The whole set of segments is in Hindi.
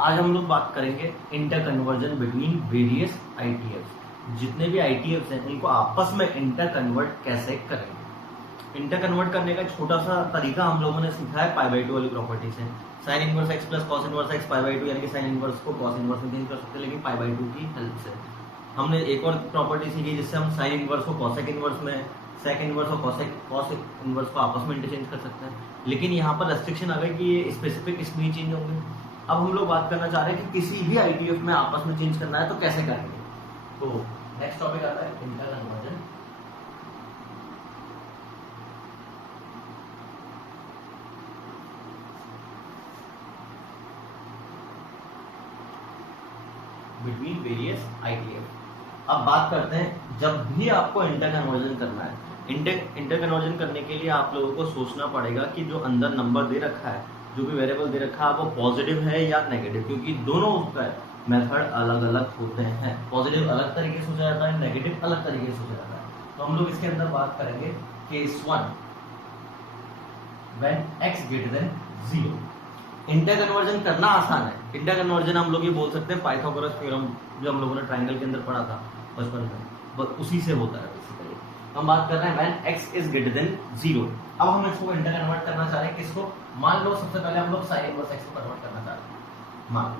आज हम लोग बात करेंगे inter conversion between various ITF. जितने भी आईटीएफ हैं उनको आपस में इंटर कन्वर्ट कैसे करेंगे। इंटर कन्वर्ट करने का छोटा सा तरीका हम लोगों ने सीखा है पाई बाई टू वाली प्रॉपर्टी से। Sine inverse x plus cos inverse x pi by two, यानी कि साइन इनवर्स को कॉस इनवर्स में चेंज कर सकते हैं, लेकिन पाई बाई टू की हेल्प से। हमने एक और प्रॉपर्टी सीखी जिससे हम साइन इनवर्स को कॉसेक इनवर्स में, सेक इनवर्स और कॉस इनवर्स को आपस में इंटरचेंज कर सकते हैं। लेकिन यहाँ पर रेस्ट्रिक्शन आ गई कि ये स्पेसिफिक इसमें चेंज होंगे। अब हम लोग बात करना चाह रहे हैं कि किसी भी आईटीएफ में आपस में चेंज करना है तो कैसे करेंगे। तो नेक्स्ट टॉपिक आता है inter conversion. Between various ITF. अब बात करते हैं जब भी आपको इंटर कन्वर्जन करना है, इंटर कन्वर्जन करने के लिए आप लोगों को सोचना पड़ेगा कि जो अंदर नंबर दे रखा है, जो भी वेरिएबल दे रखा है, वो पॉजिटिव है या नेगेटिव, क्योंकि दोनों उसका मेथड अलग अलग होते हैं। पॉजिटिव अलग तरीके से हो जाता है, नेगेटिव अलग तरीके से हो जाता है। तो हम लोग इसके अंदर बात करेंगे case 1 when x greater then 0। Inter conversion करना आसान है। इंटर कन्वर्जन हम लोग ये बोल सकते हैं पाइथागोरस थ्योरम जो हम लोगों ने ट्रायंगल के अंदर पढ़ा था बचपन में, बस उसी से होता है बेसिकली। हम बात कर रहे हैं when x is greater than 0। अब हम इसको इंटर कन्वर्ट करना चाह रहे हैं किसको। मान लो सबसे पहले हम लोग साइन इनवर्स x को कन्वर्ट करना चाह रहे हैं। मान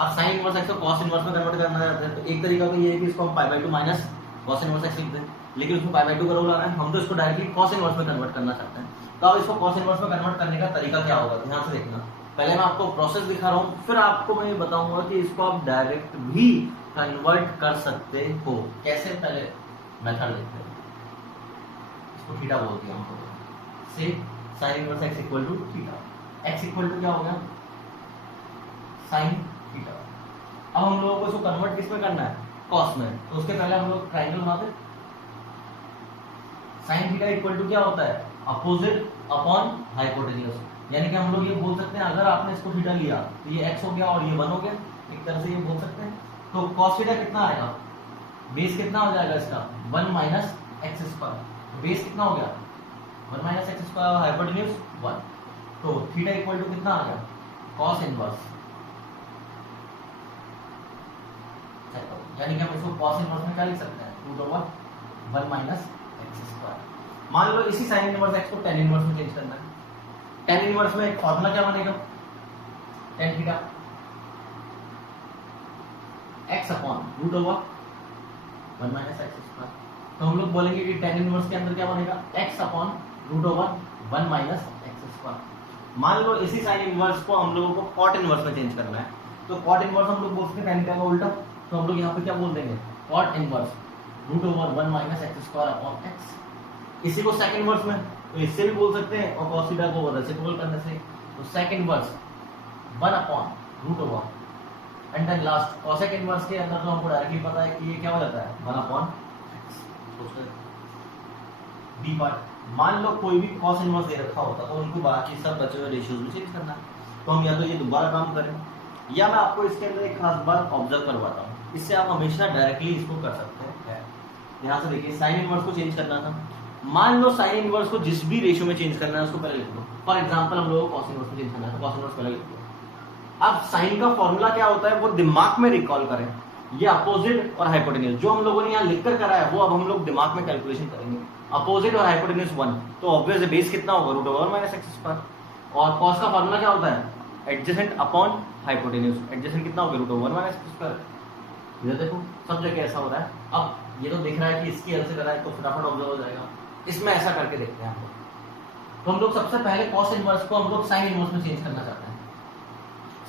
अब साइन इनवर्स x को कॉस इनवर्स में कन्वर्ट करना चाहते हैं, तो एक तरीका तो ये है कि इसको हम pi by two minus cos inverse x लिखते हैं, लेकिन उसमें पाई बाई टू का रूल आ रहा है, हम तो इसको डायरेक्टली कॉस इनवर्स में कन्वर्ट करना चाहते हैं। तो अब इसको कॉस इनवर्स में कन्वर्ट करने का तरीका क्या होगा, ध्यान से देखना। पहले मैं आपको प्रोसेस दिखा रहा हूँ, फिर आपको मैं ये बताऊंगा कि इसको आप डायरेक्ट भी कन्वर्ट कर सकते हो कैसे। पहले मेथड देखते हैं, इसको थीटा बोलते हैं हम लोग से। Sine inverse x equal to theta, x equal to क्या हो गया साइन थीटा। अब हम लोगों को इसको कन्वर्ट किस में करना है, कॉस में। तो उसके पहले हम लोग ट्रायंगल बनाते। साइन थीटा इक्वल टू क्या होता है, अपोजिट अपॉन हाइपोटेन्यूज। यानी कि हम लोग ये बोल सकते हैं अगर आपने इसको थीटा लिया तो ये x हो गया और ये 1 हो गया, एक तरह से ये बोल सकते हैं। तो cos थीटा कितना आएगा, बेस कितना हो जाएगा इसका 1 माइनस एक्स स्क्वायर। बेस कितना हो गया 1 माइनस एक्स स्क्वायर, हाइपोटेन्यूज 1। तो थीटा इक्वल टू कितना आ गया cos इनवर्स, यानी कि हम इसको cos इनवर्स में क्या लिख सकते हैं, root over 1 minus x square. मान लो इसी साइन इनवर्स एक्स को tan इनवर्स में चेंज करना है। tan इनवर्स में एक फॉर्मूला क्या बनेगा, tan theta x upon root over 1 minus x square. तो हम लोग बोलेंगे कि tan इनवर्स के अंदर क्या बनेगा, x upon root over 1 minus x square. मान लो इसी साइन इनवर्स को हम लोगों को cot इनवर्स में चेंज करना है। तो cot इनवर्स हम लोग बोल सकते हैं tan थीटा का उल्टा। तो हम लोग यहाँ पे क्या बोल देंगे, cot inverse root over 1 minus x square upon x. इसी को सेक इनवर्स में तो इससे भी बोल सकते हैं, और cos थीटा को रेसिप्रोकल करने से तो sec inverse 1 upon root over and then last cosec inverse के अंदर तो हमको डायरेक्टली पता है कि ये क्या हो जाता है 1 अपॉन x। बी पार्ट, मान लो कोई भी cos इनवर्स दे रखा होता तो उनको बाकी सब बचे हुए रेशियोज में चेंज करना है। तो हम या तो ये दोबारा काम करें, या मैं आपको इसके अंदर एक खास बात ऑब्जर्व करवाता हूँ, इससे आप हमेशा डायरेक्टली इसको कर सकते हैं। यहाँ से देखिए साइन इनवर्स को चेंज करना था, मान लो साइन इनवर्स को जिस भी रेशियो में चेंज करना है उसको पहले लिख लो। फॉर एग्जांपल हम लोगों को cos इनवर्स में चेंज करना है तो cos इनवर्स पहले लिख लो। अब साइन का फॉर्मूला क्या होता है वो दिमाग में रिकॉल करें, ये अपोजिट और हाइपोटेन्यूज जो हम लोगों ने यहाँ लिखकर करा है वो अब हम लोग दिमाग में कैलकुलेशन करेंगे। अपोजिट और हाइपोटेन्यूज 1, तो ऑब्वियस बेस कितना होगा root over minus x square. और cos का फॉर्मूला क्या होता है, एडजेसेंट अपॉन हाइपोटेन्यूज। एडजेसेंट कितना होगा root over minus x square. इधर देखो सब जगह ऐसा हो रहा है। अब ये तो दिख रहा है कि इसकी हेल्प से करा है तो फटाफट ऑब्जर्व हो जाएगा। इसमें ऐसा करके देखते हैं हम लोग। तो हम लोग सबसे पहले cos इनवर्स को हम लोग साइन इनवर्स में चेंज करना चाहते हैं,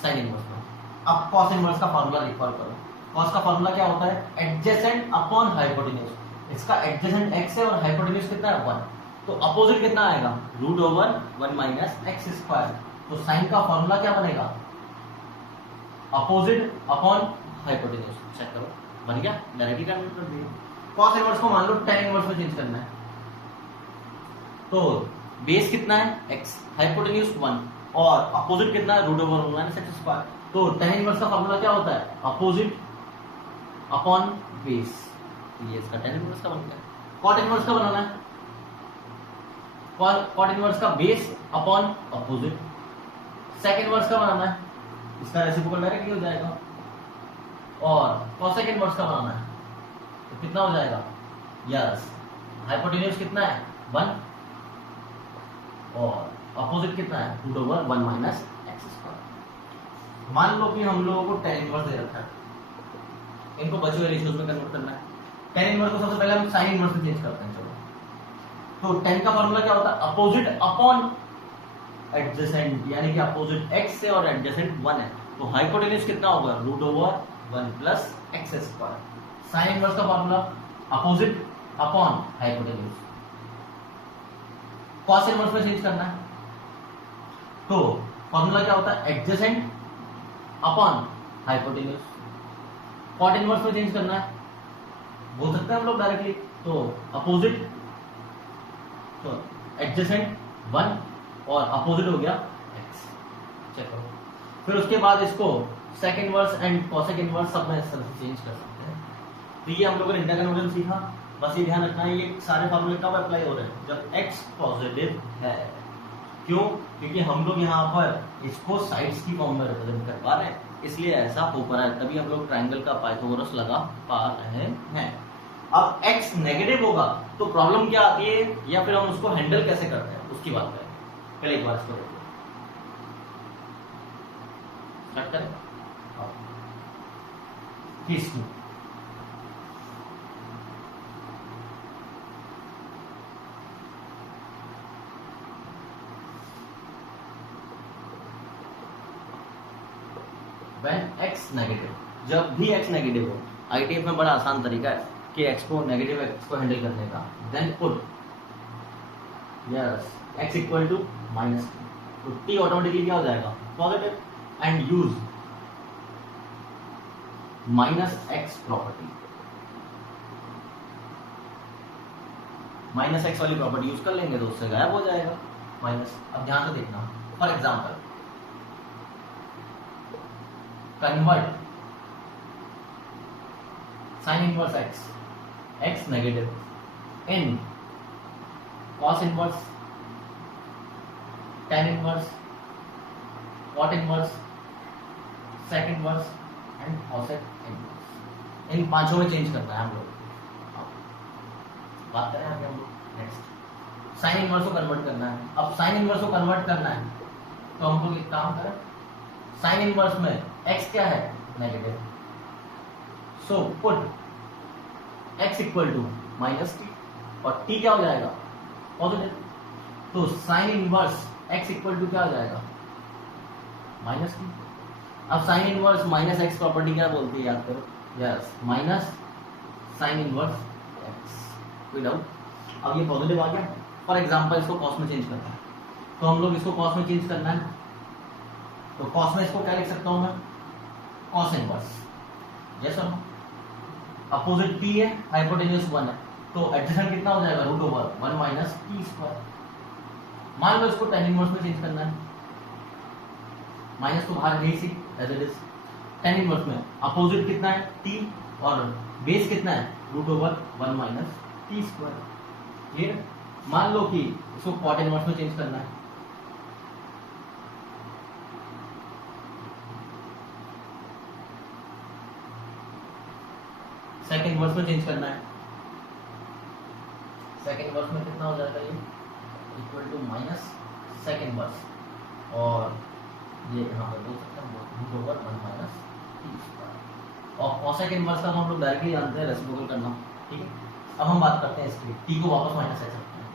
साइन इनवर्स में। अब cos इनवर्स का फॉर्मूला रिकॉल करो। cos का फॉर्मूला क्या होता है, एडजेसेंट अपॉन हाइपोटेन्यूज। इसका एडजेसेंट x है और हाइपोटेन्यूज कितना है 1, तो अपोजिट कितना आएगा root over 1 minus x square. तो साइन का फॉर्मूला क्या बनेगा, अपोजिट अपॉन हाइपोटेन्यूज। चेक करो बन गया, डायरेक्टली कन्वर्ट कर दिया। cos इनवर्स को मान लो tan इनवर्स में चेंज करना है, तो बेस कितना है x, हाइपोटेन्यूज 1 और अपोजिट कितना है root over 1 minus x square. तो tan इनवर्स का फॉर्मूला क्या होता है, अपोजिट अपॉन बेस। ये इसका tan इनवर्स का बन गया। cot इनवर्स का बनाना है, cot इनवर्स का base upon opposite. Second inverse का बनाना है, इसका रेसिप्रोकल डायरेक्टली हो जाएगा, और कोसेक इनवर्स का बनाना है तो कितना हो जाएगा, यस हाइपोटेन्यूज कितना है 1 और अपोजिट कितना है √1 माइनस एक्स स्क्वायर। मान लो कि हम लोगों को tan इनवर्स दे रखा है, इनको बचे हुए रेशियोज में कन्वर्ट करना है। tan इनवर्स को सबसे पहले हम sin इनवर्स में चेंज करते हैं। चलो तो tan का फॉर्मूला क्या होता है, अपोजिट अपॉन एडजेसेंट, यानी कि अपोजिट x से और एडजेसेंट 1 है, तो हाइपोटेन्यूज कितना होगा √1 plus X square. sin inverse का formula opposite upon hypotenuse, cos inverse में चेंज करना है तो फॉर्मूला क्या होता है, adjacent upon hypotenuse. cot inverse में चेंज करना है, बोल सकते हैं हम लोग डायरेक्टली, तो अपोजिट, तो एडजेसेंट 1 और अपोजिट हो गया x। चेक करो, फिर उसके बाद इसको second inverse and cosec inverse सब में इस तरह से चेंज कर सकते हैं। तो ये हम लोगों ने इंटीग्रल कन्वर्जन सीखा। बस ये ध्यान रखना है ये सारे फॉर्मूले कब अप्लाई हो रहे हैं, जब x पॉजिटिव है। क्यों, क्योंकि हम लोग यहाँ पर इसको साइड्स की फॉर्म में रिप्रेजेंट कर पा रहे हैं, इसलिए ऐसा हो पा रहा है, तभी हम लोग ट्रायंगल का पाइथागोरस लगा पा रहे हैं। अब x नेगेटिव होगा तो प्रॉब्लम क्या आती है, या फिर हम उसको हैंडल कैसे करते हैं उसकी बात करें। पहले एक बार इसको देखो, स्टार्ट करें। केस 2, when x नेगेटिव, जब भी x नेगेटिव हो, ITF में बड़ा आसान तरीका है कि x को नेगेटिव x को हैंडल करने का, then put yes x equal to minus t, तो t ऑटोमेटिकली क्या हो जाएगा positive, and use minus x property, minus x वाली प्रॉपर्टी यूज कर लेंगे तो उससे गायब हो जाएगा माइनस। अब ध्यान से देखना, for example convert sin inverse x negative in cos inverse, tan inverse, cot inverse, sec inverse and cosec inverse. इन पांचों में चेंज करना है हम लोग। बात करें आगे हम लोग नेक्स्ट sin इनवर्स को कन्वर्ट करना है। अब sin इनवर्स को कन्वर्ट करना है तो हम लोग एक काम करें, sin इनवर्स में x क्या है negative, so put x equal to minus t और t क्या हो जाएगा पॉजिटिव, तो sin inverse x equal to क्या हो जाएगा माइनस टी। अब sin inverse minus x property क्या बोलती है याद करो, yes minus sin inverse x। कोई डाउट? अब ये पॉजिटिव आ गया, फॉर एग्जांपल इसको cos में चेंज करना है, तो हम लोग इसको cos में चेंज करना है, तो cos में इसको क्या लिख सकता हूं मैं cos इनवर्स, यस और नो। अपोजिट t है, हाइपोटेन्यूज 1 है, तो एडजेसेंट कितना हो जाएगा √1 माइनस टी स्क्वायर। मान लो इसको tan इनवर्स में चेंज करना है, माइनस तो बाहर गई सी as it is. tan inverse में अपोजिट कितना है t और बेस कितना है √1 माइनस टी स्क्वायर। क्लियर? मान लो कि इसको cot इनवर्स में चेंज करना है, सेकंड इनवर्स में चेंज करना है, सेकंड इनवर्स में कितना हो जाएगा ये equal to minus second inverse, और ये यहाँ पर बोल सकते हैं √1 माइनस टी स्क्वायर। और cosec इनवर्स का तो हम लोग डायरेक्टली जानते हैं रेसिप्रोकल करना, ठीक है। अब हम बात करते हैं इसकी, t को वापस माइनस ले सकते हैं,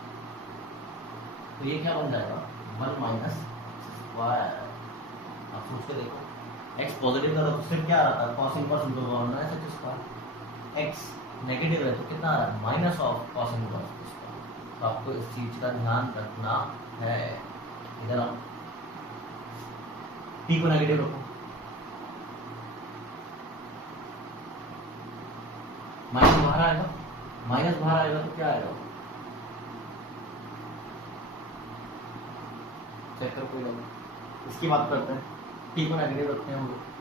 तो ये क्या बन जाएगा 1 माइनस स्क्वायर। आप सोच के देखो, x पॉजिटिव था तो सिर्फ क्या आ रहा था cos inverse √1 minus x square, x negative है तो कितना आ रहा है minus of cos inverse square. तो आपको इस चीज का ध्यान रखना है। इधर आओ, t को नेगेटिव रखो, माइनस बाहर आएगा, माइनस बाहर आएगा तो क्या आएगा चेक करो, कोई नहीं। इसकी बात करते हैं, t को नेगेटिव रखते हैं हम लोग।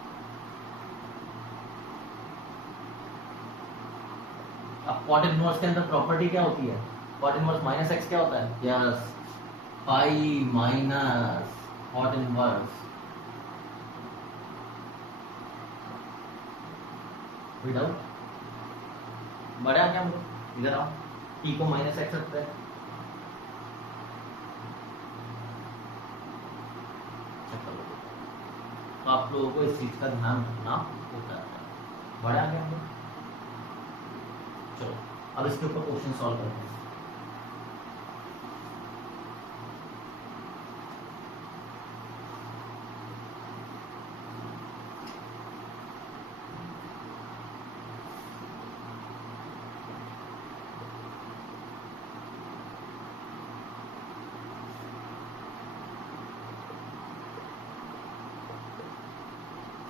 अब cot इनवर्स के अंदर प्रॉपर्टी क्या होती है, cot इनवर्स माइनस x क्या होता है, yes pi minus cot inverse without बढ़ा क्या हम लोग इधर आओ t को माइनस एक्स रखते हैं तो आप लोगों को इस चीज का ध्यान रखना होता है। बढ़ा क्या हम लोग चलो अब इसके ऊपर क्वेश्चन सॉल्व करते हैं।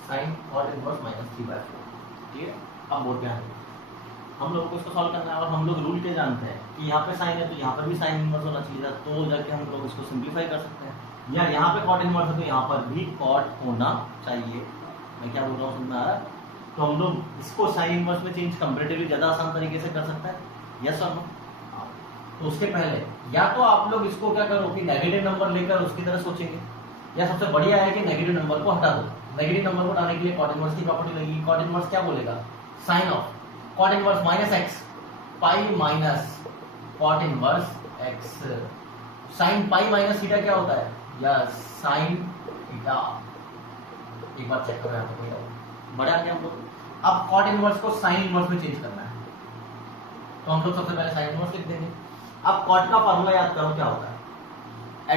साइन और इनवर्स माइनस 3/4 ठीक है। अब बोल क्या है हम लोग को इसको सॉल्व करना है और हम लोग रूल के जानते हैं कि यहाँ पे साइन है तो यहाँ पर भी साइन इनवर्स होना चाहिए था, तो जाके हम लोग इसको सिंप्लीफाई कर सकते हैं। या यहाँ पे कॉट इनवर्स है तो यहाँ पर भी कॉट होना चाहिए। मैं क्या बोल रहा हूँ समझ में आ रहा है? तो हम लोग इसको साइन इनवर्स में चेंज कंपैरेटिवली ज्यादा आसान तरीके से कर सकते हैं। यस और नो? तो उसके पहले या तो आप लोग इसको क्या करो कि नेगेटिव नंबर लेकर उसकी तरह सोचेंगे, या सबसे बढ़िया है कि नेगेटिव नंबर को हटा दो। नेगेटिव नंबर को हटाने के लिए कॉट इनवर्स की प्रॉपर्टी लगेगी। कॉट इनवर्स क्या बोलेगा? Sine of cot inverse minus x pi minus cot inverse x. Sine pi minus theta क्या होता है? या साइन थीटा। एक बार चेक करो यहाँ पे बड़ा क्या हम लोग। अब कॉट इनवर्स को साइन इनवर्स में चेंज करना है तो हम लोग सबसे पहले साइन इनवर्स लिख देंगे। अब कॉट का फॉर्मूला याद करो क्या होता है?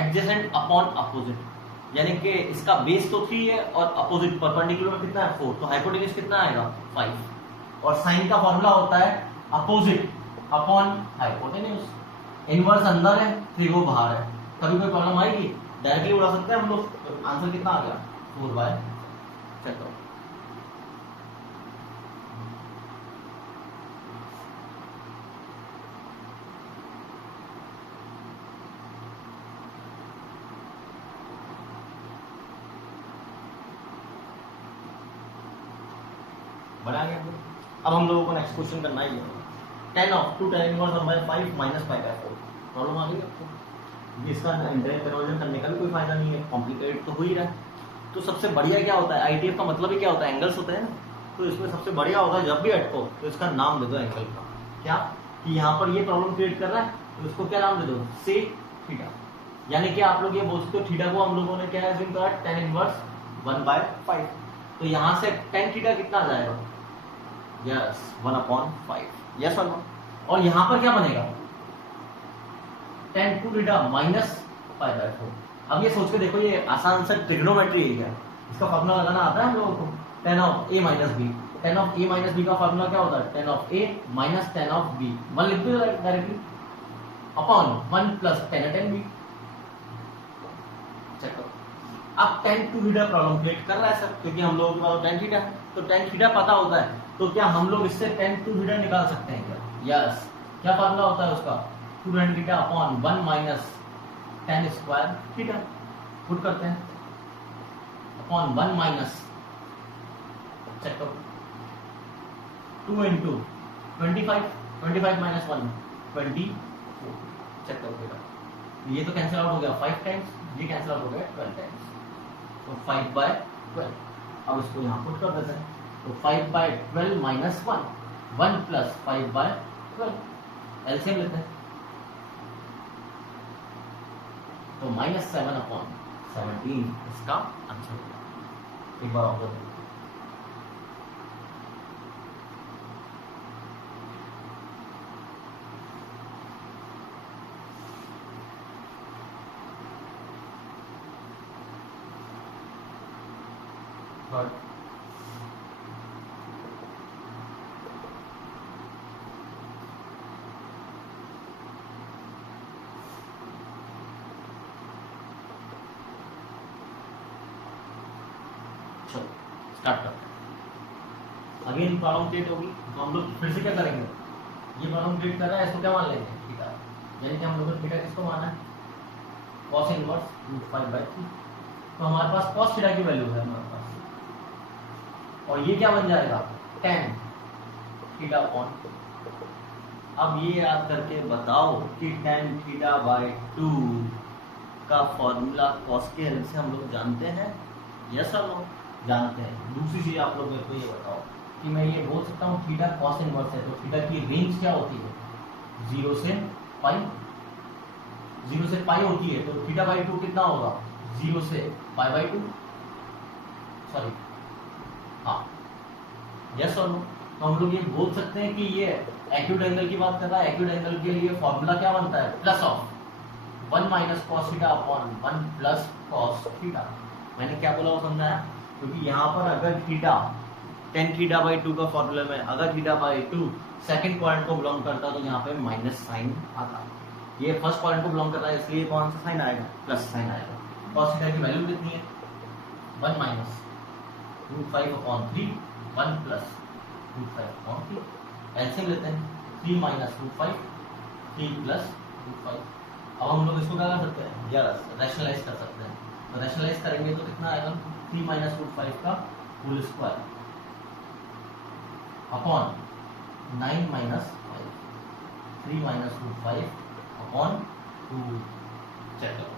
एडजेसेंट अपॉन अपोजिट, यानी कि इसका बेस तो 3 है और अपोजिट परपेंडिकुलर में कितना है 4, तो हाइपोटेन्यूज कितना आएगा 5। और साइन का फॉर्मूला होता है अपोजिट अपॉन हाइपोटेन्यूज। इनवर्स अंदर है 3 वो बाहर है, कभी कोई प्रॉब्लम आएगी? डायरेक्टली उड़ा सकते हैं हम लोग। तो आंसर कितना आ गया 4/। चेक करो बढ़ा गया। अब हम लोगों को नेक्स्ट क्वेश्चन करना ही है। 10 of 2 tan inverse 1/5 minus 5/4 problem आ गई आपको। इसका इंटरनल कन्वर्जन करने का भी कोई फायदा नहीं है, कॉम्प्लिकेटेड तो हो ही रहा है। तो सबसे बढ़िया क्या होता है? आईटीएफ का मतलब ही क्या होता है? एंगल्स होते हैं ना। तो इसमें सबसे बढ़िया होता है जब भी अटको तो इसका नाम दे दो एंगल का। क्या कि यहाँ पर ये प्रॉब्लम क्रिएट कर रहा है तो इसको क्या नाम दे दो? Sec theta. यानी कि आप लोग ये बोल सकते हो थीटा को हम लोगों ने क्या एज्यूम करा? tan inverse 1/5। तो यहाँ से tan थीटा कितना आ जाएगा? यस 1/5। यस और नो? और यहाँ पर क्या बनेगा? tan 2 theta minus 5/4। अब ये सोच के देखो, ये आसान सा ट्रिग्नोमेट्री है। इसका फॉर्मूला लगाना आता है हम लोगों को? tan of a minus b. tan of a minus b का फॉर्मूला क्या होता है? tan of a minus tan of b। 1 लिख दो directly upon 1 plus tan tan b। Check करो। अब tan 2 थीटा प्रॉब्लम क्रिएट कर रहा है सर, क्योंकि हम लोगों को tan थीटा है तो tan थीटा पता होता है। तो क्या हम लोग इससे tan 2 थीटा निकाल सकते हैं क्या? यस। क्या फॉर्मूला होता है उसका? 2 tan theta upon 1 minus tan square theta. Put करते हैं अपॉन 1 माइनस, चेक करो, 2 इंटू 25 माइनस 1 24। चेक करो बेटा, ये तो कैंसिल आउट हो गया 5 टाइम्स, ये कैंसिल आउट हो गया 12 टाइम्स, तो 5/12। अब इसको यहाँ पुट कर देते हैं तो 5/12 माइनस 1 प्लस 5/12 एलसीएम लेते हैं तो -7/17 इसका आंसर होगा। एक बार और देखो, स्टार्ट करते हैं। अगेन प्रॉब्लम क्रिएट होगी तो हम लोग फिर से क्या करेंगे? ये प्रॉब्लम क्रिएट कर रहा है, इसको क्या मान लेंगे? थीटा। यानी कि हम लोगों ने थीटा किसको माना है? cos inverse √5/3। तो हमारे पास cos थीटा की वैल्यू है हमारे पास, और ये क्या बन जाएगा? tan theta upon. अब ये याद करके बताओ कि tan थीटा/2 का फॉर्मूला कॉस के हेल्प से हम लोग जानते हैं, यस और नो? जानते हैं। दूसरी चीज आप लोग मेरे को ये बताओ कि मैं ये बोल सकता हूँ थीटा कॉस इनवर्स है, तो थीटा की रेंज क्या होती है? 0 से पाई, 0 से पाई होती है, तो थीटा बाई 2 कितना होगा? 0 से पाई बाई 2, सॉरी, हाँ, यस और नो? तो हम लोग ये बोल सकते हैं कि ये एक्यूट एंगल की बात कर रहा है। एक्यूट एंगल के लिए फॉर्मूला क्या बनता है? Plus of 1 minus cos theta upon 1 plus cos theta. मैंने क्या बोला वो समझाया? क्योंकि यहाँ पर अगर थीटा tan थीटा बाई 2 का फॉर्मूला में अगर थीटा बाई 2 सेकंड पॉइंट को बिलोंग करता तो यहाँ पे माइनस साइन आता। ये फर्स्ट पॉइंट को बिलोंग करता है, इसलिए कौन सा साइन आएगा? प्लस साइन आएगा। कॉस थीटा की वैल्यू कितनी है? 1 minus root 5 upon 3, 1 plus root 5 upon 3। LCM लेते हैं, 3 माइनस रूट 5, 3 प्लस रूट 5। अब हम लोग इसको क्या कर सकते हैं? यस, रैशनलाइज कर सकते हैं। तो रैशनलाइज करेंगे तो कितना आएगा? 3 माइनस रूट 5 का whole square upon 9 minus 5, 3 minus root 5 upon 2। Check करो।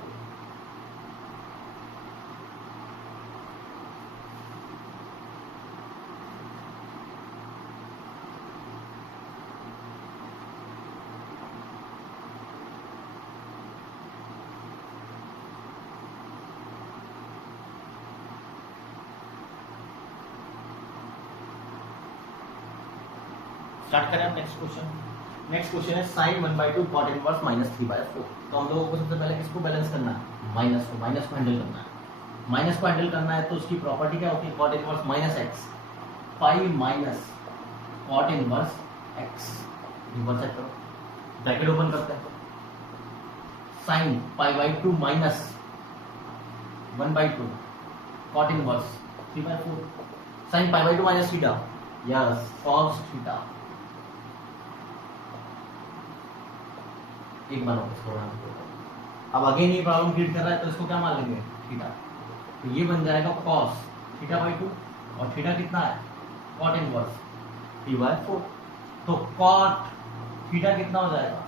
स्टार्ट करें नेक्स्ट क्वेश्चन। नेक्स्ट क्वेश्चन है साइन 1/2 कॉट इनवर्स माइनस 3/4। तो हम लोगों को सबसे पहले किसको बैलेंस करना है? माइनस को हैंडल करना है। माइनस को हैंडल करना है तो उसकी प्रॉपर्टी क्या होती है? Cot inverse minus X, 5 minus cot inverse X. Inverse check करो, ब्रैकेट ओपन करते हैं। Sine π/2 minus 1/2 cot inverse 3/4। Sine π/2 minus theta, yes, cos theta. एक बार अब अगेन ये प्रॉब्लम क्रिएट कर रहा है तो इसको क्या मान लेंगे? थीटा। तो ये बन जाएगा कॉस थीटा बाई 2 और थीटा कितना है? Cot inverse 3/4। तो कॉट थीटा कितना हो जाएगा?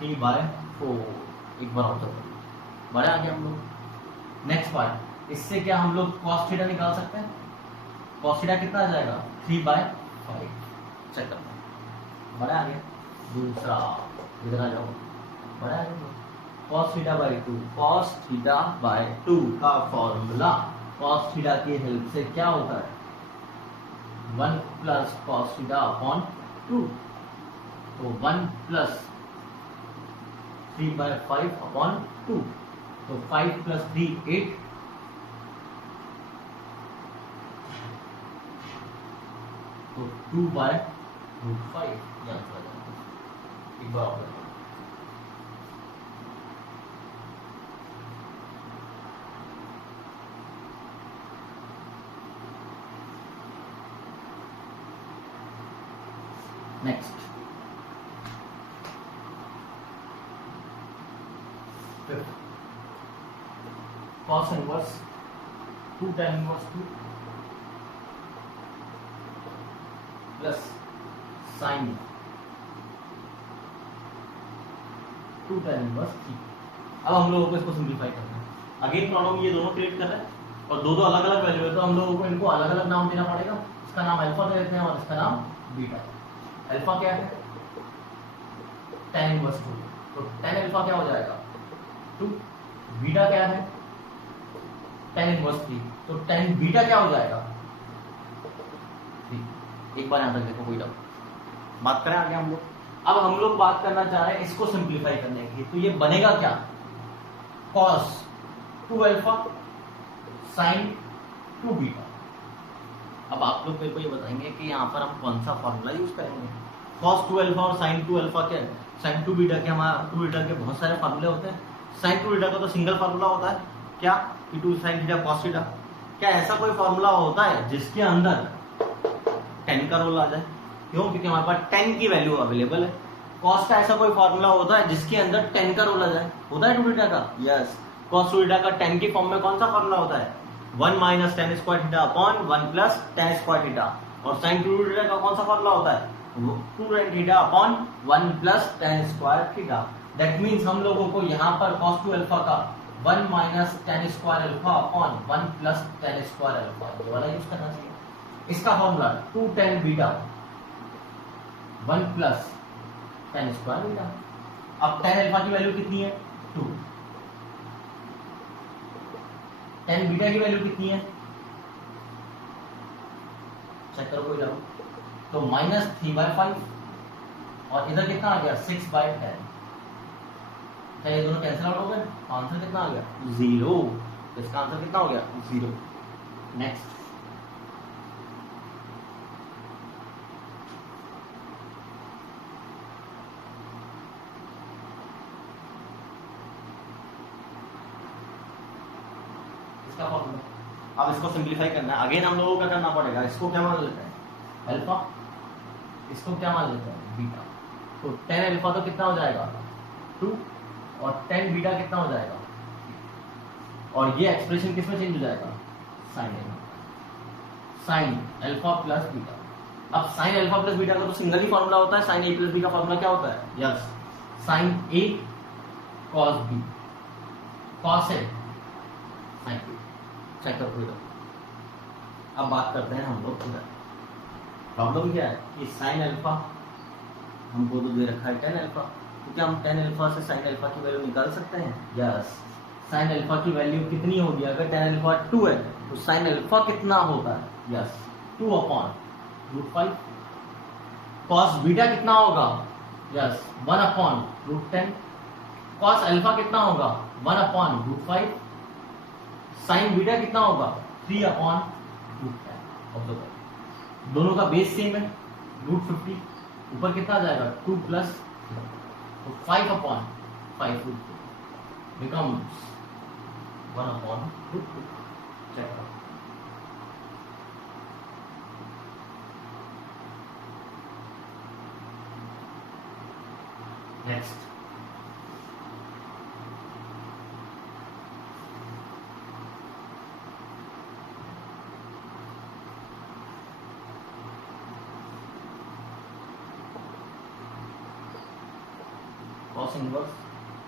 3/4। एक बार और बड़े आ गया हम लोग। नेक्स्ट पार्ट, इससे क्या हम लोग कॉस थीटा निकाल सकते हैं? कॉस थीटा कितना आ जाएगा? 3/5। चेक करते हैं, बड़ा आ गया। दूसरा इधर आ जाओ, बड़ा आ गया। cos theta by 2, cos theta by 2 का फॉर्मूला cos थीटा की हेल्प से क्या होता है? 1 प्लस cos थीटा अपॉन 2। तो 1 प्लस 3/5 अपॉन 2। तो 5 प्लस 3 8। तो 2/5 ये आंसर आ जाएगा। एक बार और next cos inverse 2 tan inverse 2 plus sign 2 tan inverse 3। अब हम लोगों को इसको सिंप्लीफाई करना है। अगेन प्रॉब्लम ये दोनों क्रिएट कर रहे हैं और दो अलग अलग वैल्यू है, तो हम लोगों को इनको अलग अलग नाम देना पड़ेगा। इसका नाम अल्फा दे देते हैं और इसका नाम बीटा। अल्फा क्या है? tan inverse 2। तो tan अल्फा क्या हो जाएगा? 2। बीटा क्या है? tan inverse 3। तो tan बीटा क्या हो जाएगा? 3। एक बार यहां तक देखो, कोई डाउट? बात करें आगे हम लोग। अब हम लोग बात करना चाह रहे हैं इसको सिंप्लीफाई करने की। तो ये बनेगा क्या? cos 2 alpha sin 2 beta. अब आप लोग मेरे को ये बताएंगे कि यहाँ पर हम कौन सा फॉर्मूला यूज करेंगे? cos 2 अल्फा और sin 2 अल्फा क्या है? sin 2 बीटा के हमारा 2 बीटा के बहुत सारे फार्मूले होते हैं। sin 2 बीटा का तो सिंगल फार्मूला होता है, क्या? कि 2 sin थीटा cos थीटा। क्या ऐसा कोई फार्मूला होता है जिसके अंदर tan का रोल आ जाए? क्यों? क्योंकि हमारे पास tan की वैल्यू अवेलेबल है। cos का ऐसा कोई फार्मूला होता है जिसके अंदर tan का रोल आ जाए? होता है 2 बीटा का? यस। cos 2 बीटा का tan की फॉर्म में कौन सा फार्मूला होता है? 1 minus tan square theta upon 1 plus tan square theta. और sin 2 थीटा का कौन सा फार्मूला होता है? 2 tan theta upon 1 plus tan square theta. That means हम लोगों को यहाँ पर cos 2 अल्फा का 1 minus ten square alpha upon 1 plus ten square alpha, ये वाला यूज करना चाहिए। इसका formula 2 tan beta 1 plus ten square beta. अब टेन अल्फा की वैल्यू कितनी है 2, टेन बीटा की वैल्यू कितनी है चेक करो कोई डाउट, तो -3/5 और इधर कितना आ गया 6/10। क्या ये दोनों कैंसिल आउट हो गए? आंसर कितना आ गया 0। तो इसका आंसर कितना हो गया 0। नेक्स्ट इसका फॉर्मूला, अब इसको सिंपलीफाई करना है। अगेन हम लोगों को क्या करना पड़ेगा, इसको क्या मान लेते हैं अल्फा, इसको क्या मान लेते हैं बीटा। तो 10 अल्फा तो कितना हो जाएगा 2 और 10 बीटा कितना हो जाएगा, और ये एक्सप्रेशन किसमें चेंज हो जाएगा साइन अल्फा प्लस बीटा। अब साइन अल्फा प्लस बीटा का तो सिंगल ही फॉर्मूला होता है, साइन ए प्लस बी का फॉर्मूला क्या होता है yes sign A cos B, cos A sine B. Check करो। अब बात करते हैं हम लोग इधर, प्रॉब्लम क्या है कि साइन अल्फा हमको तो दे रखा है 10 अल्फा, तो क्या हम 10 अल्फा से साइन अल्फा की वैल्यू निकाल सकते हैं यस। साइन अल्फा की वैल्यू कितनी होगी, अगर 10 अल्फा 2 है तो साइन अल्फा कितना होगा यस 2/√5। कॉस बीटा कितना होगा यस 1/√10। कॉस अल्फा कितना होगा 1/√5। साइन बीटा कितना होगा 3/√10। दोनों का बेस सेम है √50, ऊपर कितना आ जाएगा 2 प्लस, तो 5/5 becomes 1/√2। चेक करो। Next cos inverse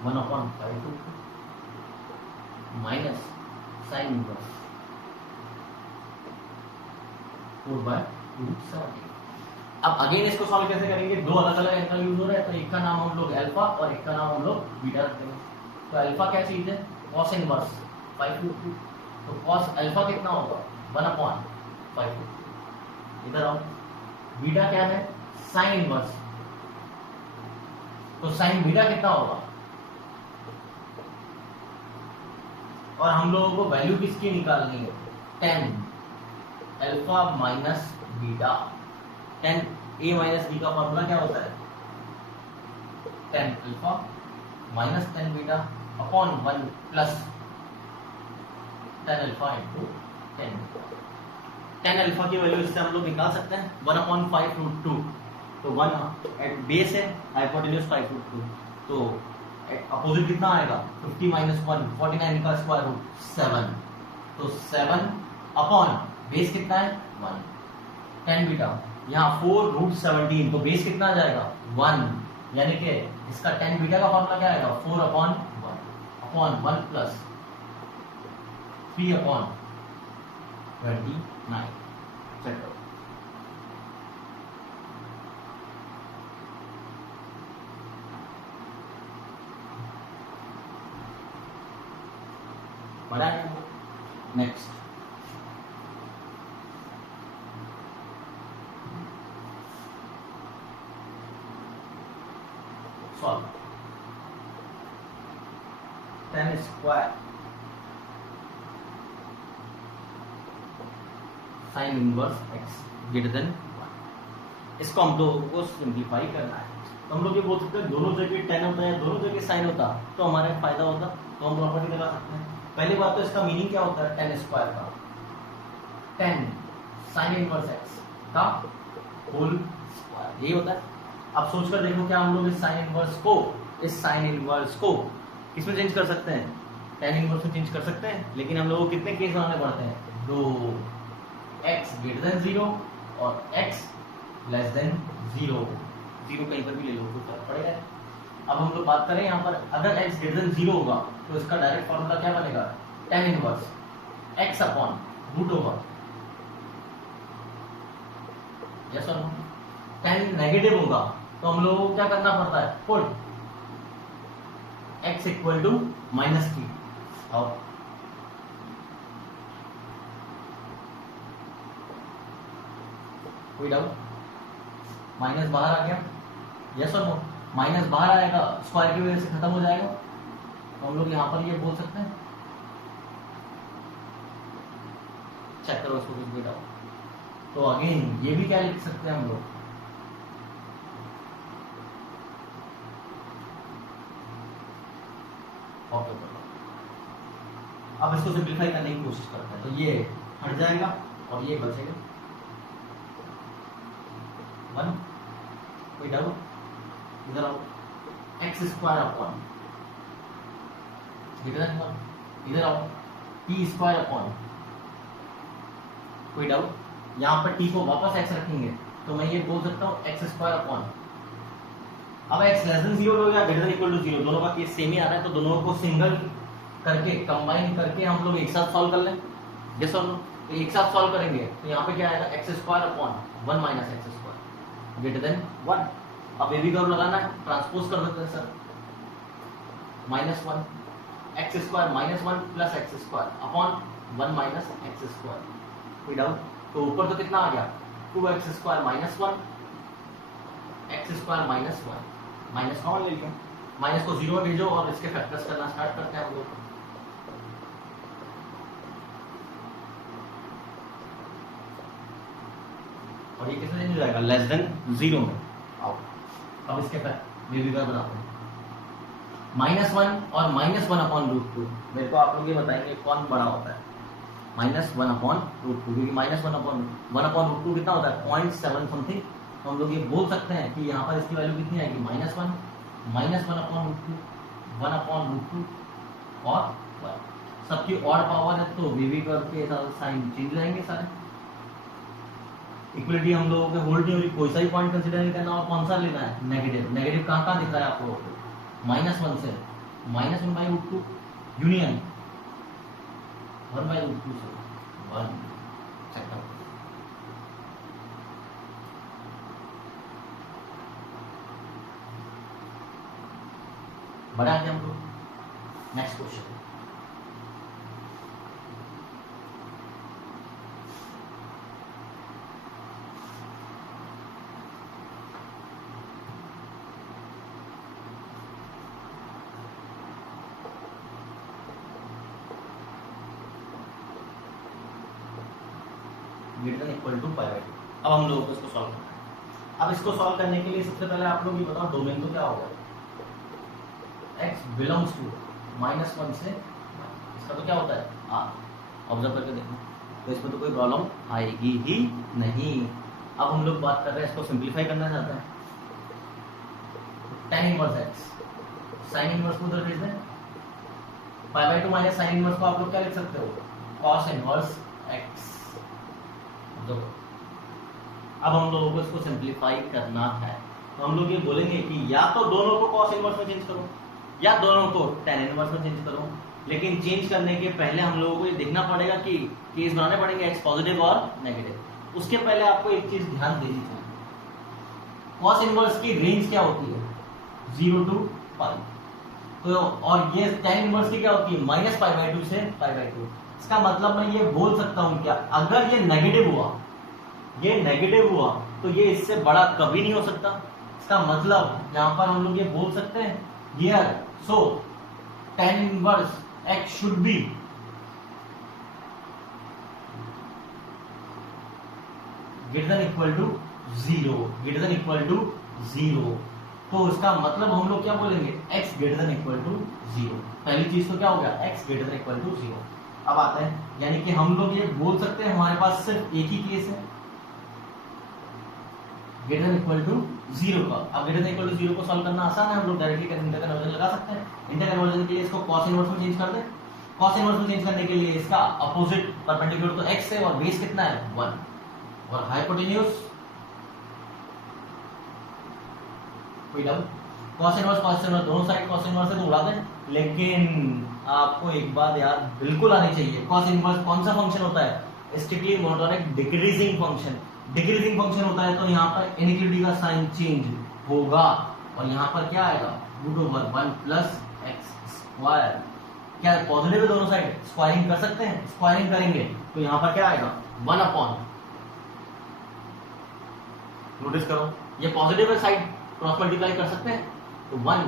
1/5 minus sine inverse 4/270। अब अगेन इसको सॉल्व कैसे करेंगे, दो अलग अलग एंगल यूज हो रहा है, तो एक का नाम हम लोग अल्फा और एक का नाम हम लोग बीटा रखेंगे। तो अल्फा क्या चीज है cos इनवर्स 5/2, तो cos अल्फा कितना होगा 1/5। इधर आओ, बीटा क्या है साइन इनवर्स, तो साइन बीटा कितना होगा, और हम लोगों को वैल्यू किसकी निकालनी है 10 अल्फा माइनस बीटा। 10 ए माइनस बी का फॉर्मूला क्या होता है 10 alpha minus 10 beta upon 1 plus 10 alpha into 10 beta. 10 alpha की वैल्यू इससे हम लोग निकाल सकते हैं 1/5√2, तो 1 एट बेस है, हाइपोटेन्यूज 5√2, तो अपोजिट कितना आएगा 50 माइनस 1 49 का स्क्वायर रूट 7, तो 7 अपॉन बेस कितना है 1 10 बीटा, यहाँ 4√17, तो बेस कितना आ जाएगा 1, यानी कि इसका 10 बीटा का फॉर्मूला क्या आएगा 4/1 अपॉन 1 प्लस 3/29। चेक करो। बड़ा है। Next solve 10 square sine inverse x greater then 1। इसको हम लोगों को सिंप्लीफाई करना है, तो हम लोग ये बोल सकते हैं दोनों जगह 10 होता है, दोनों जगह साइन होता तो हमारा फायदा होता, तो हम प्रॉपर्टी लगा सकते हैं। पहली बात तो इसका मीनिंग क्या होता है 10 स्क्वायर का 10 साइन इनवर्स x का होल स्क्वायर, यही होता है। अब सोचकर देखो क्या हम लोग इस साइन इनवर्स को किसमें चेंज कर सकते हैं, tan इनवर्स में चेंज कर सकते हैं, लेकिन हम लोगों को कितने केस बनाने पड़ते हैं, दो, x ग्रेटर देन 0 और x लेस देन 0 कहीं पर भी ले लो कोई फर्क पड़ेगा। अब हम लोग बात करें यहाँ पर, अगर x ग्रेटर देन 0 होगा तो इसका डायरेक्ट फॉर्मूला क्या बनेगा, tan inverse x upon root over, yes और नो। tan नेगेटिव होगा तो हम लोगों को क्या करना पड़ता है, पुट x इक्वल टू -3। और कोई डाउट, माइनस बाहर आ गया, यस और नो। माइनस बाहर आएगा, स्क्वायर की वजह से खत्म हो जाएगा, तो हम लोग यहाँ पर ये बोल सकते हैं, चेक करो इसको, कुछ भी डाउट तो अगेन ये भी क्या लिख सकते हैं हम लोग, ओके। अब इसको सिंप्लीफाई करने की कोशिश करते हैं, तो ये हट जाएगा और ये बचेगा 1। कोई डाउट, इधर आओ, एक्स स्क्वायर अपॉन, इधर आओ, टी स्क्वायर अपॉन, कोई डाउट, यहाँ पर टी को वापस एक्स रखेंगे तो मैं ये बोल सकता हूँ एक्स स्क्वायर अपॉन, अब एक्स लेस देन 0 या ग्रेटर देन इक्वल टू 0 दोनों का केस सेम ही आ रहा है, तो दोनों को सिंगल करके कंबाइन करके हम लोग एक साथ सॉल्व कर लें, यस और नो। तो एक साथ सॉल्व करेंगे तो यहाँ पे क्या आएगा, x square upon 1 minus x square greater then 1। अब बेबी कर्व लगाना है, ट्रांसपोज कर देते हैं sir, -1 x square -1 plus X square upon 1 minus x square, कोई डाउट। तो ऊपर तो कितना आ गया, 2x square -1 x square -1 minus common ले लिया, माइनस को 0 में भेजो और इसके फैक्टर्स करना स्टार्ट करते हैं हम लोग। और ये किसमें चेंज हो जाएगा, लेस देन 0 में। आओ अब इसके बेबी कर्व बनाते हैं, -1 और -1 अपॉन √2। मेरे को आप लोग ये बताएंगे कौन बड़ा होता है, -1 अपॉन √2, क्योंकि -1 अपॉन √2 कितना होता है, 0.7 समथिंग। तो हम लोग ये बोल सकते हैं कि यहाँ पर इसकी वैल्यू कितनी आएगी, -1 अपॉन √2, 1 अपॉन √2 और 1। सबकी ऑड पावर है तो बेबी कर्व के साइन चेंज रहेंगे सारे। इक्वलिटी हम लोगों के होल्ड नहीं हो रही, कोई सा ही पॉइंट कंसीडर नहीं करना, और कौन सा लेना है, नेगेटिव। नेगेटिव कहाँ कहाँ दिख रहा है आप लोगों को, -1 से -1/√2 यूनियन 1/√2 से 1 सेकंड। बढ़ा हम लोग next question. Greater than equal to π/2। अब हम लोगों को इसको सॉल्व करना है। अब इसको सॉल्व करने के लिए सबसे पहले आप लोग ये बताओ डोमेन तो क्या होगा, x बिलोंग्स टू -1 से, इसका तो क्या होता है r। ऑब्जर्व करके देखो तो इसमें तो कोई प्रॉब्लम आएगी ही नहीं। अब हम लोग बात कर रहे हैं, इसको सिंप्लीफाई करना चाहते हैं, tan inverse x, sin inverse को उधर भेज दें, π/2 माइनस sin इनवर्स को आप लोग क्या लिख सकते हो, cos इनवर्स x। अब हम लोगों को इसको सिंप्लीफाई करना है, तो हम लोग ये बोलेंगे कि या तो दोनों को cos इनवर्स में चेंज करो या दोनों को tan इनवर्स में चेंज करो। लेकिन चेंज करने के पहले हम लोगों को ये देखना पड़ेगा कि केस बनाने पड़ेंगे x पॉजिटिव और नेगेटिव। उसके पहले आपको एक चीज ध्यान देनी चाहिए, cos इनवर्स की रेंज क्या होती है, 0 to π। तो और ये tan इनवर्स की क्या होती है, -π/2 से π/2। इसका मतलब मैं ये बोल सकता हूं क्या, अगर ये नेगेटिव हुआ तो ये इससे बड़ा कभी नहीं हो सकता। इसका मतलब यहां पर हम लोग ये बोल सकते हैं here, so tan inverse x should be greater than equal to 0, greater than equal to 0। तो इसका मतलब हम लोग क्या बोलेंगे, x greater than equal to 0। पहली चीज तो क्या हो गया, x greater than equal to 0। अब आते हैं, यानी कि हम लोग ये बोल सकते हैं हमारे पास सिर्फ एक ही केस है, ग्रेटर देन इक्वल टू 0 का। अब ग्रेटर देन इक्वल टू 0 को सॉल्व करना आसान है, हम लोग डायरेक्टली इंटर कन्वर्जन लगा सकते हैं। इंटर कन्वर्जन के लिए इसको cos इनवर्स में चेंज कर दें। cos इनवर्स में चेंज करने के लिए इसका अपोजिट परपेंडिकुलर तो x है और बेस कितना है 1 और हाइपोटेन्यूज, कोई डाउट। cos इनवर्स दोनों साइड cos इनवर्स से तो उड़ा दें, लेकिन आपको एक बात याद बिल्कुल आनी चाहिए, cos इनवर्स कौन सा फंक्शन होता है? Strictly monotonic decreasing function. Decreasing function होता है तो यहाँ पर इनइक्वालिटी का साइन चेंज होगा और यहाँ पर क्या आएगा? √1 प्लस एक्स स्क्वायर। क्या पॉजिटिव है दोनों साइड? स्क्वायरिंग कर सकते हैं, स्क्वायरिंग करेंगे तो यहाँ पर क्या आएगा? 1 अपॉन, नोटिस करो ये पॉजिटिव है साइड, क्रॉस मल्टीप्लाई कर सकते हैं तो 1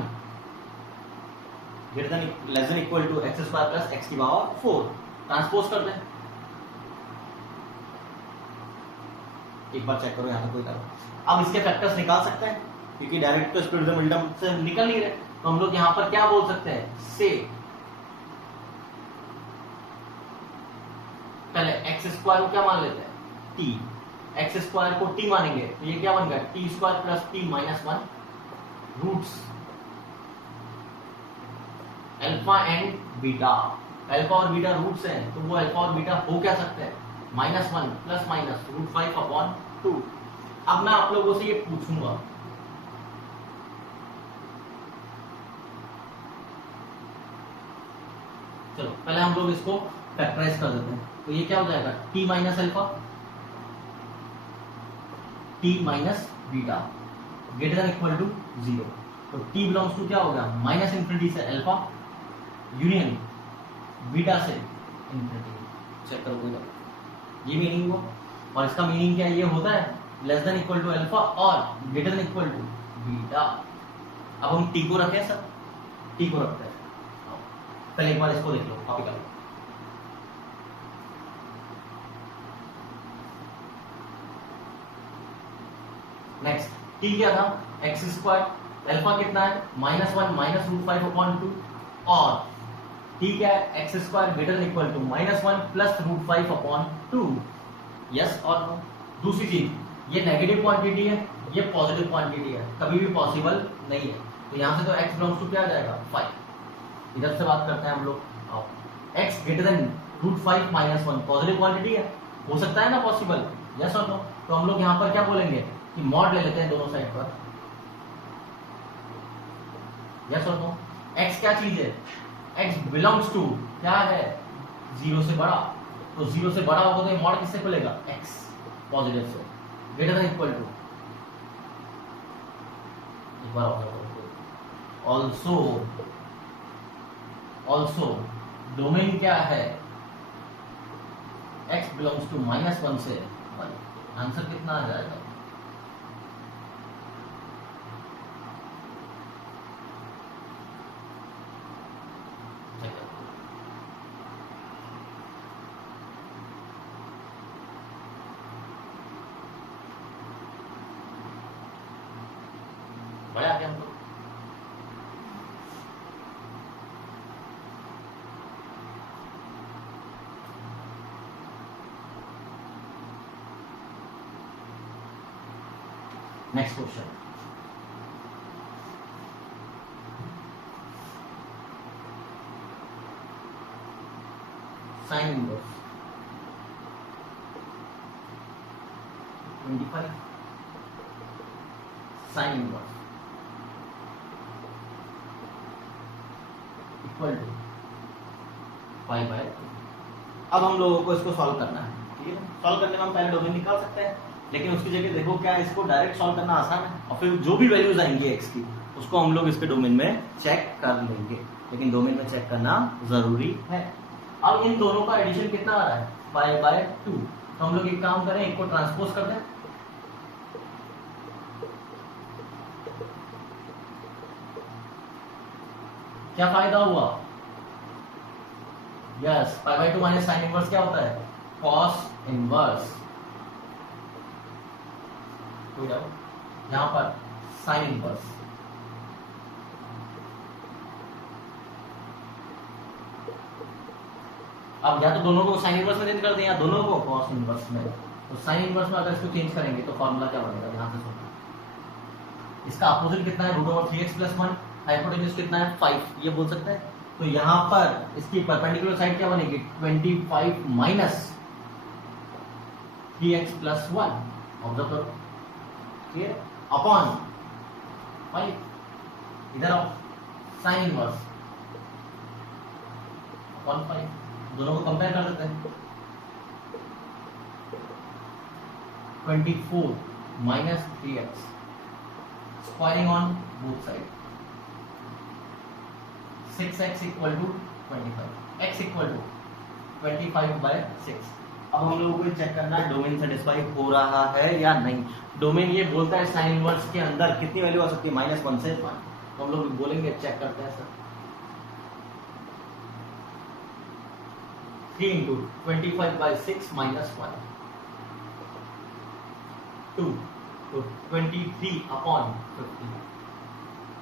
greater than less than equal to x square plus x की पावर 4 ट्रांसपोज कर दें। एक बार चेक करो यहाँ पे कोई करो। अब इसके फैक्टर्स निकाल सकते हैं क्योंकि डायरेक्ट तो स्प्लिट द मिडल से निकल नहीं रहे, तो हम लोग यहाँ पर क्या बोल सकते हैं? से पहले एक्स स्क्वायर को क्या मान लेते हैं? टी। एक्स स्क्वायर को टी मानेंगे तो ये क्या बन गया? T square plus t minus 1 roots alpha and beta. Alpha और बीटा रूट्स हैं तो वो अल्फा और बीटा हो क्या सकते हैं? -1 प्लस माइनस √5/2। अब मैं आप लोगों से ये पूछूंगा, चलो पहले हम लोग इसको फैक्टराइज कर देते हैं तो ये क्या हो जाएगा? t minus alpha t minus beta greater than equal to 0। तो t बिलोंग्स टू क्या हो गया? माइनस इंफिनिटी से अल्फा यूनियन बीटा से इंफिनिटी। चेक करो कोई, ये मीनिंग हुआ। और इसका मीनिंग क्या ये होता है? Less than equal to alpha और greater than equal to beta. अब हम t को रखें सर, t को रखते हैं। पहले एक बार इसको देख लो, कॉपी कर लो। नेक्स्ट t क्या था? X square. अल्फा कितना है? -1 माइनस √5/2 और t क्या है? X square greater than equal to -1 प्लस √5/2। यस और नो? दूसरी चीज, ये नेगेटिव क्वांटिटी है, ये पॉजिटिव क्वांटिटी है, कभी भी पॉसिबल नहीं है। तो यहां से तो x बिलोंग्स टू क्या आ जाएगा? 5। इधर से बात करते हैं हम लोग। x greater then √5 minus 1 positive quantity है, हो सकता है ना पॉसिबल? यस और नो? तो हम लोग यहाँ पर क्या बोलेंगे कि मॉड ले लेते हैं दोनों साइड पर। यस और नो? x क्या चीज है? x बिलोंग्स टू क्या है? 0 से बड़ा। तो 0 से बड़ा होगा तो ये मॉड किससे खुलेगा? x पॉजिटिव से ग्रेटर देन इक्वल टू, एक बार ऑल्सो डोमेन क्या है? x बिलोंग्स टू -1 से 1। आंसर कितना आ जाएगा? बड़े आगे हमको next question. Sine inverse 25 sine inverse equal to 5/2। अब हम लोगों को इसको सॉल्व करना है, ठीक है? सॉल्व करने में हम पहले डोमेन निकाल सकते हैं, लेकिन उसकी जगह देखो क्या इसको डायरेक्ट सॉल्व करना आसान है और फिर जो भी वैल्यूज आएंगी x की उसको हम लोग इसके डोमेन में चेक कर लेंगे, लेकिन डोमेन में चेक करना जरूरी है। अब इन दोनों का एडिशन कितना आ रहा है? 5/2। तो हम लोग एक काम करें, एक को ट्रांसपोज कर दें। क्या फायदा हुआ? यस, 5/2 माइनस साइन इनवर्स क्या होता है? Cos inverse. कोई डाउट? यहां पर साइन इनवर्स अब या तो दोनों को साइन इनवर्स में चेंज कर दें या दोनों को कॉस इनवर्स में। तो साइन इनवर्स में अगर इसको चेंज करेंगे तो फॉर्मूला क्या बनेगा? ध्यान से सुनो। इसका अपोजिट कितना है? √3x + 1। हाइपोटेन्यूज कितना है? 5। ये बोल सकते हैं। तो यहां पर इसकी परपेंडिकुलर साइड क्या बनेगी? 25 माइनस 3x + 1। ऑब्जर्व करो, क्लियर? अपॉन 5। इधर आओ, साइन इनवर्स अपॉन 5, दोनों को कंपेयर कर देते हैं। 24 minus 3x squaring on both sides, 6x equal to 25, x equal to 25/6। अब हम लोगों को चेक करना है डोमेन सेटिस्फाई हो रहा है या नहीं। डोमेन ये बोलता है साइन इनवर्स के अंदर कितनी वैल्यू आ सकती है, -1 से 1, तो हम लोग बोलेंगे चेक करते हैं सर। 3 into 25/6 minus 1, 2, तो 23/50,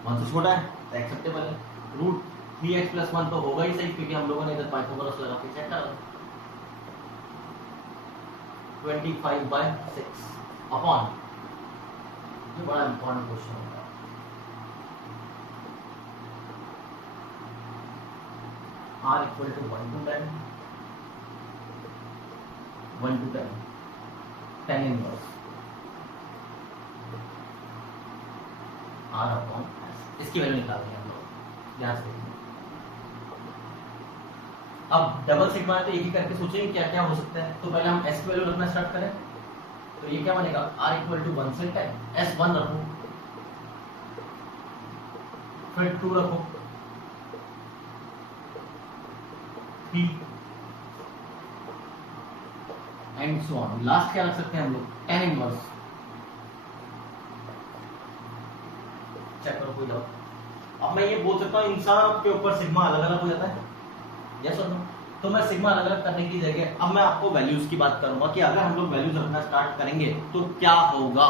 1 से छोटा है तो एक्सेप्टेबल है। रूट 3x + 1 तो होगा ही सही, क्योंकि हम लोगों ने इधर पाइथागोरस लगा के चेक करा। 25/6 अपॉन, ये बड़ा इंपॉर्टेंट क्वेश्चन होगा, r equal to 1 to 10, 1 to 10, 10 inverse r upon s, इसकी वैल्यू निकालनी है हम लोग, ध्यान से देखिए। अब डबल सिग्मा है तो एक ही करके सोचेंगे क्या क्या हो सकता है। तो पहले हम s की वैल्यू रखना स्टार्ट करें, तो ये क्या बनेगा, r equal to 1 से 10, s 1 रखो, फिर 2 रखो, 3 एंड सो ऑन। लास्ट क्या रख सकते हैं हम लोग, 10 इनवर्स। चेक करो कोई डाउट। अब मैं ये बोल सकता हूँ इन सब के ऊपर सिग्मा अलग अलग हो जाता है, यस और नो। तो मैं सिग्मा अलग अलग करने की जगह अब मैं आपको वैल्यूज की बात करूंगा कि अगर हम लोग वैल्यूज रखना स्टार्ट करेंगे तो क्या होगा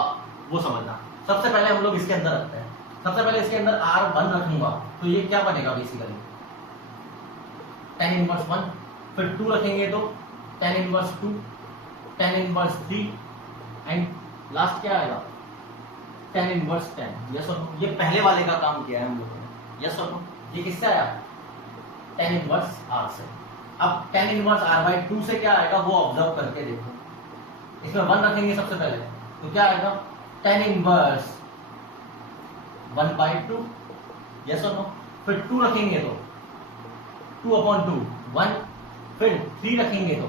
वो समझना। सबसे पहले हम लोग इसके अंदर रखते हैं, सबसे पहले इसके अंदर r1 रखूंगा, तो ये क्या बनेगा बेसिकली 10 इनवर्स 1, फिर 2 रखेंगे तो 10 इनवर्स 2, 10 इनवर्स 3 एंड लास्ट क्या आएगा 10 इनवर्स 10, यस और नो। ये पहले वाले का काम किया है हम लोगों ने, यस और नो। ये किससे आया, 10 इनवर्स r से। अब 10 इनवर्स r/2 से क्या आएगा वो ऑब्जर्व करके देखो। इसमें 1 रखेंगे सबसे पहले तो क्या आएगा 10 इनवर्स 1/2, यस और नो। फिर 2 रखेंगे तो 2/2, 1, फिर 3 रखेंगे तो,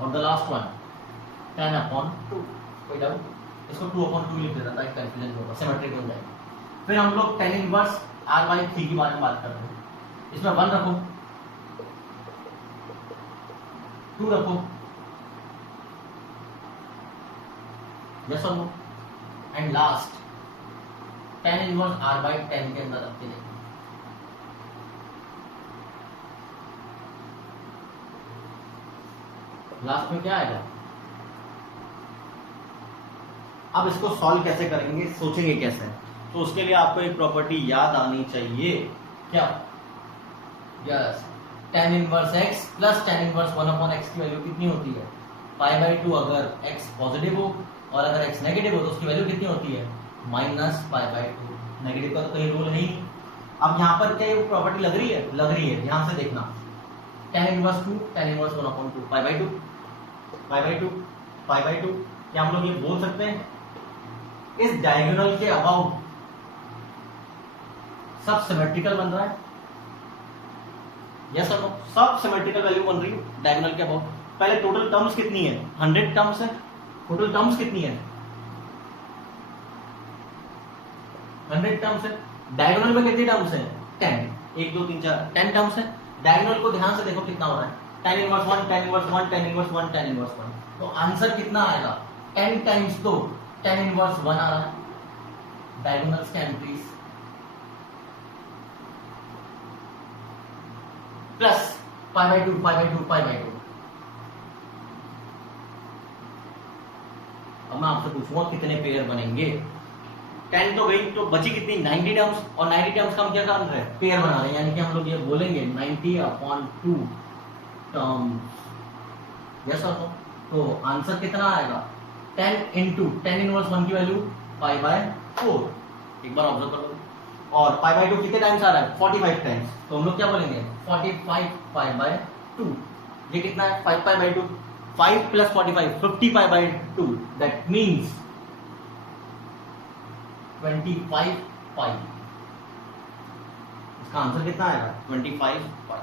और द लास्ट वन 10/2। कोई डाउट, इसको 2/2 लिख देता ताकि कंफ्यूजन होगा, सिमेट्रिक हो जाएगा। फिर हम लोग 10 इनवर्स r/3 के बारे में बात कर रहे हैं। इसमें 1 रखो, 2 रखो, यस और no, and last 10 inverse r/10 के अंदर रख के देखो। लास्ट में क्या आएगा। अब इसको सॉल्व कैसे करेंगे, सोचेंगे कैसे, तो उसके लिए आपको एक प्रॉपर्टी याद आनी चाहिए, क्या, yes 10 inverse x plus 10 inverse 1/x की वैल्यू कितनी होती है, π/2। अगर x पॉजिटिव हो और अगर x नेगेटिव हो तो उसकी वैल्यू कितनी होती है, -π/2। नेगेटिव का तो कोई रूल नहीं। अब यहाँ पर क्या ये प्रॉपर्टी लग रही है, लग रही है, ध्यान से देखना। 10 इनवर्स 2, 10 इनवर्स 1/2, π/2, π/2, π/2। क्या हम लोग ये बोल सकते हैं इस डायगोनल के अबाउट सब सिमेट्रिकल बन रहा है, यस और नो। सब सिमेट्रिकल वैल्यू बन रही है डायगोनल के अबाउट। पहले टोटल टर्म्स कितनी है, 100 टर्म्स है। टोटल टर्म्स कितनी है, 100 टर्म्स है। डायगोनल में कितनी टर्म्स है, 10, 1 2 3 4 10 टर्म्स है। डायगोनल को ध्यान से देखो कितना हो रहा है, 10 इनवर्स 1, 10 इनवर्स 1, 10 इनवर्स 1, 10 इनवर्स 1। तो आंसर कितना आएगा, 10 टाइम्स तो 10 इनवर्स 1 आ रहा है डायगोनल्स के एंट्रीज, प्लस π/2, π/2, π/2। अब मैं आपसे पूछूंगा कितने पेयर बनेंगे। 10 तो गई, तो बची कितनी, 90 टर्म्स। और 90 टर्म्स का हम क्या कर रहे हैं, पेयर बना रहे हैं, यानी कि हम लोग ये बोलेंगे 90/2 टर्म्स, यस और नो। तो आंसर कितना आएगा, 10 इंटू 10 इनवर्स 1 की वैल्यू π/4। एक बार ऑब्जर्व कर लो। और π/2 कितने टाइम्स आ रहा है, 45 टाइम्स। तो हम लोग क्या बोलेंगे 45 π/2। ये कितना है, 5 π/2, 5 + 45, 50 π/2। दैट मीन्स 25 पाई। इसका आंसर कितना आएगा 25 पाई।